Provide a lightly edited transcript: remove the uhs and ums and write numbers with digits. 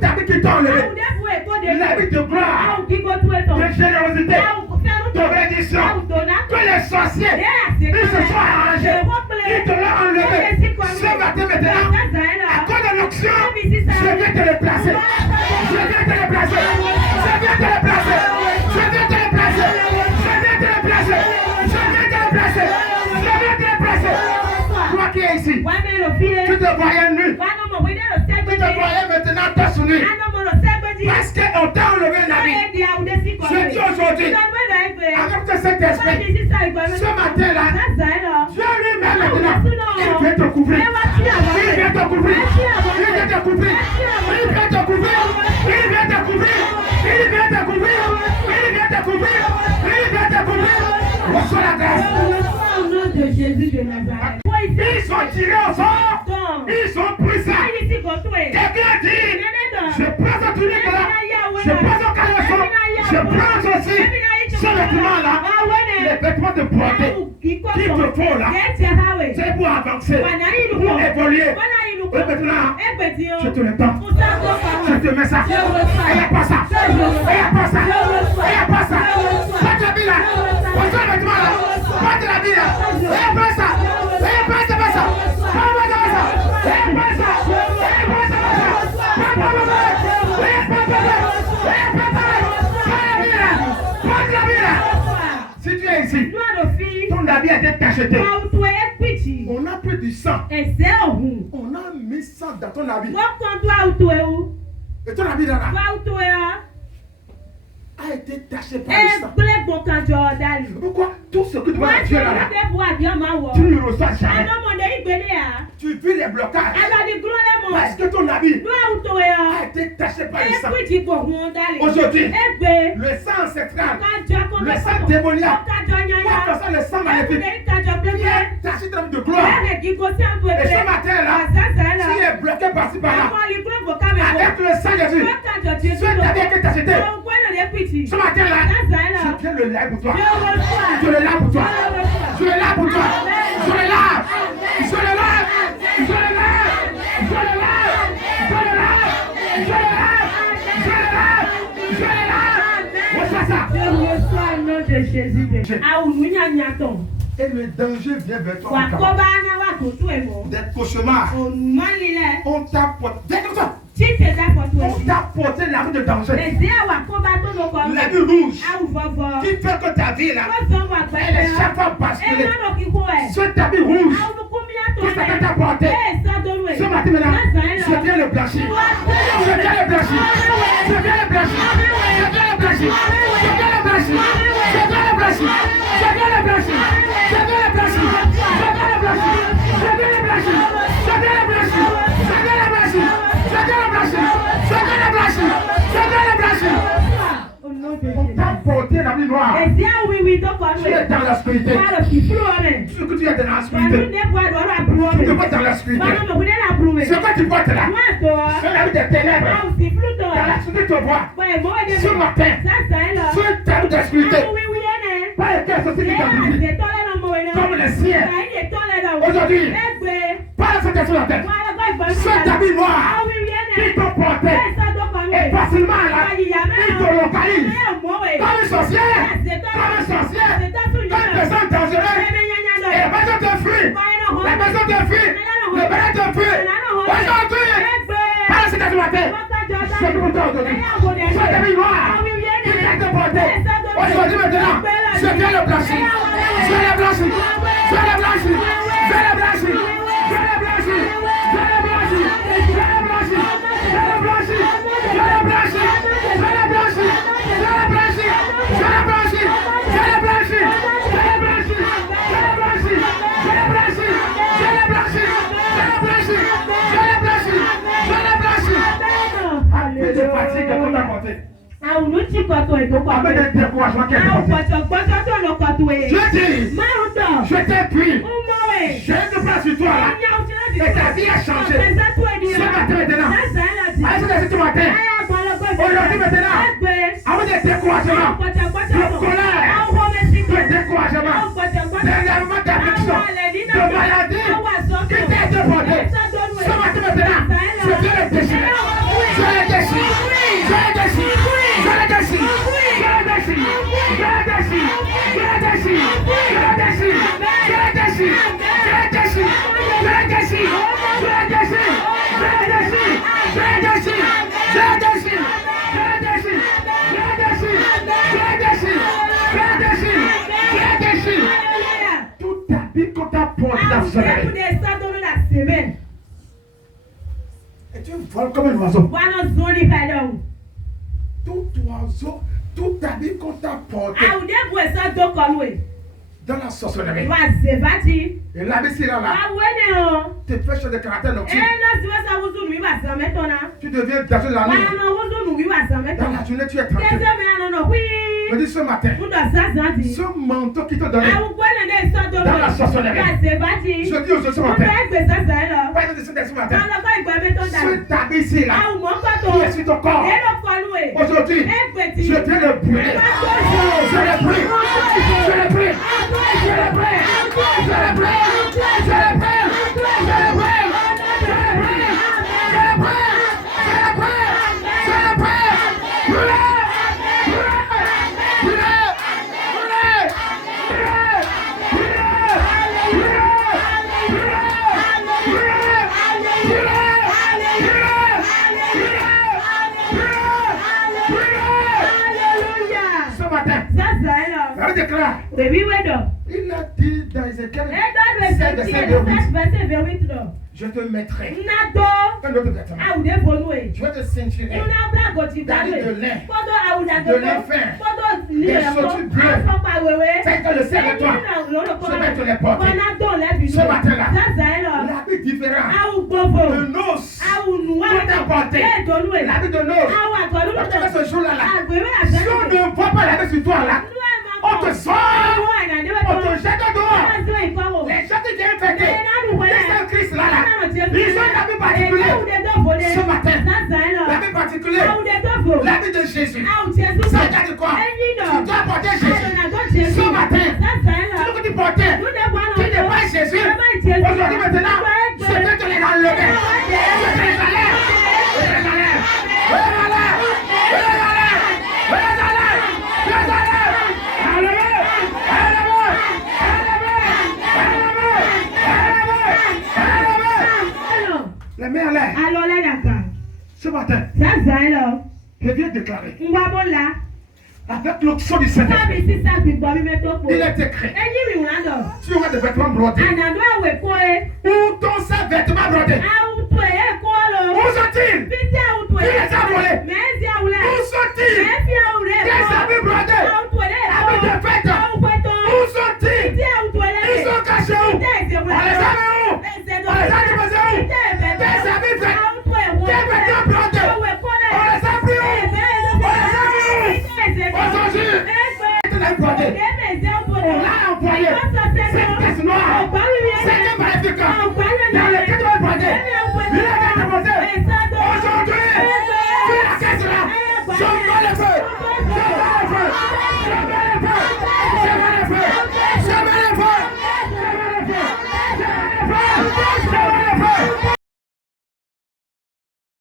T'habites qui t'ont enlevé. L'habit de gloire, de générosité, d'obédition, que les sorciers, ils se sont arrangés, ils te l'ont enlevé. Ce matin maintenant, à cause de l'onction, je viens te le placer. Je viens te le placer. Je viens te le placer. Je viens te le placer. Je viens te le placer. Je viens te le placer. Je viens te le placer. Toi qui es ici, tu te voyais nu. Tu te voyais maintenant torse nu. Parce qu'on t'a enlevé la vie. Je dis aujourd'hui, avec ce Saint-Esprit, ce matin-là, Dieu lui-même maintenant, il vient te couvrir. Il vient te couvrir. Il vient te couvrir. Il vient te couvrir. Il vient te couvrir. Il vient te couvrir. Il vient te couvrir. Il vient te couvrir. Reçois la grâce. Ils sont tirés au sort. Ils sont puissants. Quelqu'un dit, je prends ce tunique-là. Je prends ce caleçon. Je prends aussi ce vêtement-là. Les vêtements de beauté qu'il te faut là. C'est pour avancer, pour évoluer. Et maintenant, je te le donne. Je te mets ça. Et il n'y a pas ça. Et il n'y a pas ça. Et il n'y a pas ça. Pas de la vie là. Reçois le vêtement là. Pas de la vie là. Et il n'y a pas ça. Et il n'y a pas ça. Pas de ça. Et il n'y a pas ça. Et il n'y a pas ça. Si tu es ici, ton habit a été tacheté. On a pris du sang. On a mis sang dans ton habit. Et ton habit là a été taché par le sang. Pourquoi tout ce que tu vois à Dieu là, tu ne le reçois jamais. Tu vis les blocages. Parce que ton habit a été taché par le sang. Aujourd'hui, le sang ancestral, le sang démoniaque, le sang maléfique, qui est taché de gloire. Et ce matin là, s'il est bloqué par-ci par-là, avec le sang de Jésus, ce habit a été taché. Ce matin là, je viens le lave pour toi. Je le lave pour toi. Je le lave pour toi. Je le lave. Je le lave. Je le lave. Je le lave. Je le lave. Je le lave. Je le lave. Reçois ça. Je reçois le nom de Jésus. Et le danger vient vers toi. Des cauchemars. On t'a porté. On t'a porté la vie de danger. La vie rouge. Qui fait que ta vie là, elle est chaque fois basculée. Ce tapis rouge. Tout ce que tu as porté. Ce matin maintenant, je viens le blanchir. Je viens le blanchir. Je viens le blanchir. Je viens le blanchir. Je viens le blanchir. Je viens le blanchir. Je viens le blanchir. Je viens le blanchir. Je viens le blanchir. Je viens le blanchir. Je viens le blanchir. Je viens le blanchir. Je viens le blanchir. Je viens le blanchir. Je viens le blanchir. On t'a porté la vie noire. Tu es dans la spiritualité. Ce que tu es dans la spiritualité. Tu ne peux pas dans la spiritualité. Ce que tu portes là, c'est la vie des ténèbres. Dans la spiritualité, tu vois. Ce matin, ce tabou de la spiritualité. Pas lequel ceci qui t'a brisé. Comme les siens. Aujourd'hui, pas la fête sur la tête. Ce tabou noir qui t'ont porté. Et facilement là, il te localise. Comme une sorcière. Comme une sorcière. Comme une personne dangereuse. Et la personne te fuit. La personne te fuit. Le bébé te fuit. Aujourd'hui, pas la fête sur la tête. Ce que vous aujourd'hui. Ce tabou noir qui vient te porter. Aujourd'hui maintenant, je viens le blanchir. Je viens le blanchir. Je viens le blanchir. Je viens le blanchir. Je viens le blanchir. Je viens le blanchir. Je viens le blanchir. Je viens le blanchir. Je viens le blanchir. Je viens le blanchir. Je viens le blanchir. Je viens le blanchir. Je viens le blanchir. Je viens le blanchir. Je viens le blanchir. Je viens le blanchir. Je viens le blanchir. Je viens le blanchir. Je viens le blanchir. Je viens le blanchir. Alléluia. Tu fatigues quand t'as monté. Avec des découragements qui est je dis, je t'ai pris. Je ne pas sur toi là. Et ta vie a changé. Ce matin maintenant. Avec ce matin. Aujourd'hui maintenant. Avec des découragements. De colère. De découragement. D'énervement, d'affliction. De maladie. Qui t'est demandé. Ce matin maintenant. Je viens le déchirer. Je le déchire. Tout habit qu'on t'apporte la semaine. Et tu voles comme un oiseau. Tout oiseau, tout habit qu'on t'apporte dans la sorcellerie. Et la Messie là, te fait changer de caractère nocturne. Tu deviens gâteau de la nuit. Dans la journée, tu es tranquille. Je dis ce matin, ce manteau qui t'a donné dans la sorcellerie, je dis aux autres ce matin, pas de ce matin, ce habit ici là, qui est sur ton corps, aujourd'hui, je viens le brûler. Je le brûle. Je le brûle. Je le brûle. Je le brûle. Je le brûle. Je le brûle. Il a dit dans Ézéchiel, je te mettrai un autre vêtement. Je vais te ceinturer d'habits de lin, de lin fin, des chaussures bleues. C'est que le ciel de toi, je vais te les porter. Ce matin-là, l'habit différent de noces qu'on t'a porté, l'habit de noces. Parce que ce jour-là, si on ne voit pas l'habit sur toi là, on te sort, on te jette dehors. Les gens qui viennent fêter, les Christ là, ils ont un habit particulier. Ce matin, l'habit particulier, l'habit de Jésus. Ça vient de quoi? Tu dois porter Jésus. Ce matin, tout ce que tu portais, tu n'es pas Jésus. Aujourd'hui maintenant, je vais te les enlever. Je te les enlève. Je te les enlève. Je te les enlève. Je te les enlève. Je te les enlève. Je te les enlève. Les mères là, ce matin, je viens déclarer avec l'onction du Seigneur, il est écrit, tu auras des vêtements brodés, ou ton seul vêtement brodé. Où sont-ils? Qui les a volés? Où sont-ils? Des habits brodés, habits de fête. Où sont-ils? Ils sont cachés où? On les a mis où? On les a déposés où? Des habits faits, des vêtements brodés. On les a pris où? On les a mis où? Aujourd'hui, on l'a brodé. On l'a envoyé.